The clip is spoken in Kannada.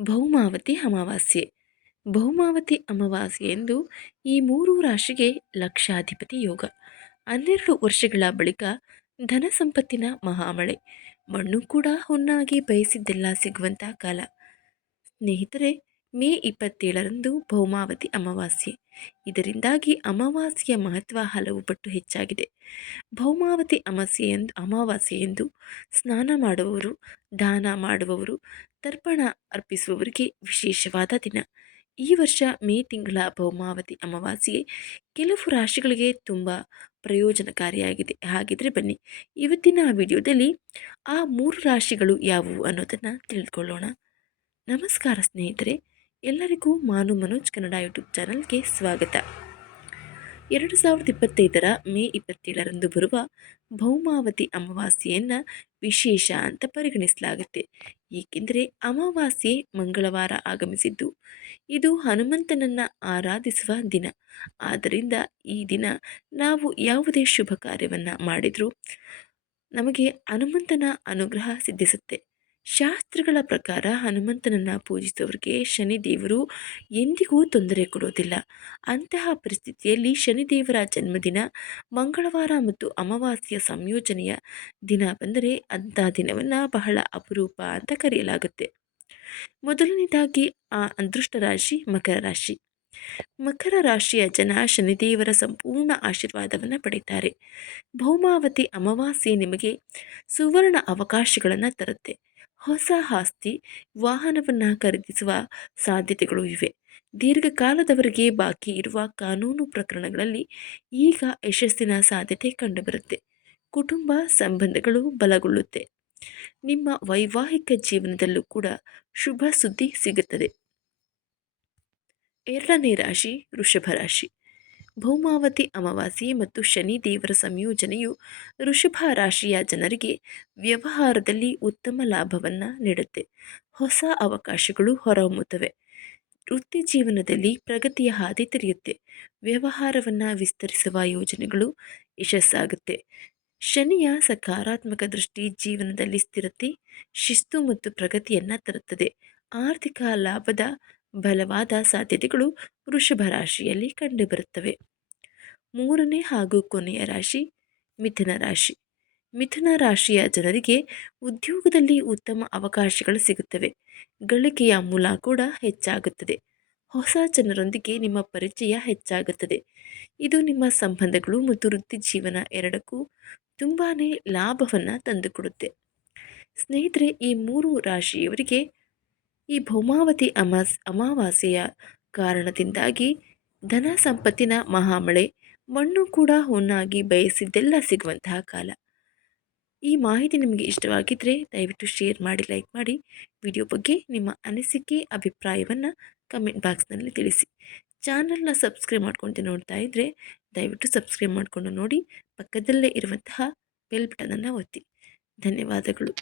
ಭೌಮಾವತಿ ಅಮಾವಾಸ್ಯೆ. ಭೌಮಾವತಿ ಅಮಾವಾಸ್ಯೆಯಂದು ಈ ಮೂರು ರಾಶಿಗೆ ಲಕ್ಷಾಧಿಪತಿ ಯೋಗ. ಹನ್ನೆರಡು ವರ್ಷಗಳ ಬಳಿಕ ಧನ ಸಂಪತ್ತಿನ ಮಹಾಮಳೆ. ಮಣ್ಣು ಕೂಡ ಹೊನ್ನಾಗಿ ಬಯಸಿದ್ದೆಲ್ಲ ಸಿಗುವಂಥ ಕಾಲ. ಸ್ನೇಹಿತರೆ ಮೇ ಇಪ್ಪತ್ತೇಳರಂದು ಭೌಮಾವತಿ ಅಮಾವಾಸ್ಯೆ. ಇದರಿಂದಾಗಿ ಅಮಾವಾಸ್ಯೆಯ ಮಹತ್ವ ಹಲವು ಪಟ್ಟು ಹೆಚ್ಚಾಗಿದೆ. ಭೌಮಾವತಿ ಅಮಾಸ್ಯೆಯಂದು ಅಮಾವಾಸ್ಯೆಯಂದು ಸ್ನಾನ ಮಾಡುವವರು, ದಾನ ಮಾಡುವವರು, ತರ್ಪಣ ಅರ್ಪಿಸುವವರಿಗೆ ವಿಶೇಷವಾದ ದಿನ. ಈ ವರ್ಷ ಮೇ ತಿಂಗಳ ಭೌಮಾವತಿ ಅಮಾವಾಸ್ಯೆ ಕೆಲವು ರಾಶಿಗಳಿಗೆ ತುಂಬ ಪ್ರಯೋಜನಕಾರಿಯಾಗಿದೆ. ಹಾಗಿದ್ರೆ ಬನ್ನಿ, ಇವತ್ತಿನ ವಿಡಿಯೋದಲ್ಲಿ ಆ ಮೂರು ರಾಶಿಗಳು ಯಾವುವು ಅನ್ನೋದನ್ನು ತಿಳಿದುಕೊಳ್ಳೋಣ. ನಮಸ್ಕಾರ ಸ್ನೇಹಿತರೆ. ಎಲ್ಲರಿಗೂ ಮಾನು ಮನೋಜ್ ಕನ್ನಡ ಯೂಟ್ಯೂಬ್ ಚಾನಲ್ಗೆ ಸ್ವಾಗತ. ಎರಡು ಸಾವಿರದ ಇಪ್ಪತ್ತೈದರ ಮೇ ಇಪ್ಪತ್ತೇಳರಂದು ಬರುವ ಭೌಮಾವತಿ ಅಮಾವಾಸ್ಯೆಯನ್ನು ವಿಶೇಷ ಅಂತ ಪರಿಗಣಿಸಲಾಗುತ್ತೆ. ಏಕೆಂದರೆ ಅಮಾವಾಸ್ಯೆ ಮಂಗಳವಾರ ಆಗಮಿಸಿದ್ದು, ಇದು ಹನುಮಂತನನ್ನು ಆರಾಧಿಸುವ ದಿನ. ಆದ್ದರಿಂದ ಈ ದಿನ ನಾವು ಯಾವುದೇ ಶುಭ ಕಾರ್ಯವನ್ನು ಮಾಡಿದರೂ ನಮಗೆ ಹನುಮಂತನ ಅನುಗ್ರಹ ಸಿದ್ಧಿಸುತ್ತೆ. ಶಾಸ್ತ್ರಗಳ ಪ್ರಕಾರ ಹನುಮಂತನನ್ನು ಪೂಜಿಸುವವರಿಗೆ ಶನಿದೇವರು ಎಂದಿಗೂ ತೊಂದರೆ ಕೊಡೋದಿಲ್ಲ. ಅಂತಹ ಪರಿಸ್ಥಿತಿಯಲ್ಲಿ ಶನಿದೇವರ ಜನ್ಮದಿನ ಮಂಗಳವಾರ ಮತ್ತು ಅಮಾವಾಸ್ಯೆಯ ಸಂಯೋಜನೆಯ ದಿನ ಬಂದರೆ ಅಂತಹ ದಿನವನ್ನು ಬಹಳ ಅಪರೂಪ ಅಂತ ಕರೆಯಲಾಗುತ್ತೆ. ಮೊದಲನೇದಾಗಿ ಆ ಅದೃಷ್ಟ ರಾಶಿ ಮಕರ ರಾಶಿ. ಮಕರ ರಾಶಿಯ ಜನ ಶನಿದೇವರ ಸಂಪೂರ್ಣ ಆಶೀರ್ವಾದವನ್ನು ಪಡೀತಾರೆ. ಭೌಮಾವತಿ ಅಮಾವಾಸ್ಯೆ ನಿಮಗೆ ಸುವರ್ಣ ಅವಕಾಶಗಳನ್ನು ತರುತ್ತೆ. ಹೊಸ ಆಸ್ತಿ, ವಾಹನವನ್ನು ಖರೀದಿಸುವ ಸಾಧ್ಯತೆಗಳು ಇವೆ. ದೀರ್ಘಕಾಲದವರೆಗೆ ಬಾಕಿ ಇರುವ ಕಾನೂನು ಪ್ರಕರಣಗಳಲ್ಲಿ ಈಗ ಯಶಸ್ಸಿನ ಸಾಧ್ಯತೆ ಕಂಡುಬರುತ್ತೆ. ಕುಟುಂಬ ಸಂಬಂಧಗಳು ಬಲಗೊಳ್ಳುತ್ತೆ. ನಿಮ್ಮ ವೈವಾಹಿಕ ಜೀವನದಲ್ಲೂ ಕೂಡ ಶುಭ ಸುದ್ದಿ ಸಿಗುತ್ತದೆ. ಎರಡನೇ ರಾಶಿ, ವೃಷಭ ರಾಶಿ. ಭೌಮಾವತಿ ಅಮಾವಾಸ್ಯೆ ಮತ್ತು ಶನಿ ದೇವರ ಸಂಯೋಜನೆಯು ವೃಷಭ ರಾಶಿಯ ಜನರಿಗೆ ವ್ಯವಹಾರದಲ್ಲಿ ಉತ್ತಮ ಲಾಭವನ್ನು ನೀಡುತ್ತೆ. ಹೊಸ ಅವಕಾಶಗಳು ಹೊರಹೊಮ್ಮುತ್ತವೆ. ವೃತ್ತಿ ಜೀವನದಲ್ಲಿ ಪ್ರಗತಿಯ ಹಾದಿ ತೆರೆಯುತ್ತೆ. ವ್ಯವಹಾರವನ್ನು ವಿಸ್ತರಿಸುವ ಯೋಜನೆಗಳು ಯಶಸ್ಸಾಗುತ್ತೆ. ಶನಿಯ ಸಕಾರಾತ್ಮಕ ದೃಷ್ಟಿ ಜೀವನದಲ್ಲಿ ಸ್ಥಿರತೆ, ಶಿಸ್ತು ಮತ್ತು ಪ್ರಗತಿಯನ್ನು ತರುತ್ತದೆ. ಆರ್ಥಿಕ ಲಾಭದ ಬಲವಾದ ಸಾಧ್ಯತೆಗಳು ವೃಷಭ ರಾಶಿಯಲ್ಲಿ ಕಂಡುಬರುತ್ತವೆ. ಮೂರನೇ ಹಾಗೂ ಕೊನೆಯ ರಾಶಿ, ಮಿಥುನ ರಾಶಿ. ಮಿಥುನ ರಾಶಿಯ ಜನರಿಗೆ ಉದ್ಯೋಗದಲ್ಲಿ ಉತ್ತಮ ಅವಕಾಶಗಳು ಸಿಗುತ್ತವೆ. ಗಳಿಕೆಯ ಮೂಲ ಕೂಡ ಹೆಚ್ಚಾಗುತ್ತದೆ. ಹೊಸ ಜನರೊಂದಿಗೆ ನಿಮ್ಮ ಪರಿಚಯ ಹೆಚ್ಚಾಗುತ್ತದೆ. ಇದು ನಿಮ್ಮ ಸಂಬಂಧಗಳು ಮತ್ತು ವೃತ್ತಿ ಜೀವನ ಎರಡಕ್ಕೂ ತುಂಬಾ ಲಾಭವನ್ನು ತಂದುಕೊಡುತ್ತೆ. ಸ್ನೇಹಿತರೆ, ಈ ಮೂರು ರಾಶಿಯವರಿಗೆ ಈ ಭೌಮಾವತಿ ಅಮಾಸ್, ಅಮಾವಾಸ್ಯೆಯ ಕಾರಣದಿಂದಾಗಿ ಧನ ಸಂಪತ್ತಿನ ಮಹಾಮಳೆ ಮಣ್ಣು ಕೂಡ ಹೊನ್ನಾಗಿ ಬಯಸಿದ್ದೆಲ್ಲ ಸಿಗುವಂತಹ ಕಾಲ. ಈ ಮಾಹಿತಿ ನಿಮಗೆ ಇಷ್ಟವಾಗಿದ್ದರೆ ದಯವಿಟ್ಟು ಶೇರ್ ಮಾಡಿ, ಲೈಕ್ ಮಾಡಿ. ವಿಡಿಯೋ ಬಗ್ಗೆ ನಿಮ್ಮ ಅನಿಸಿಕೆ, ಅಭಿಪ್ರಾಯವನ್ನು ಕಮೆಂಟ್ ಬಾಕ್ಸ್ನಲ್ಲಿ ತಿಳಿಸಿ. ಚಾನಲ್ನ ಸಬ್ಸ್ಕ್ರೈಬ್ ಮಾಡ್ಕೊಂಡು ನೋಡ್ತಾ ಇದ್ದರೆ ದಯವಿಟ್ಟು ಸಬ್ಸ್ಕ್ರೈಬ್ ಮಾಡಿಕೊಂಡು ನೋಡಿ. ಪಕ್ಕದಲ್ಲೇ ಇರುವಂತಹ ಬೆಲ್ ಬಟನನ್ನು ಒತ್ತಿ. ಧನ್ಯವಾದಗಳು.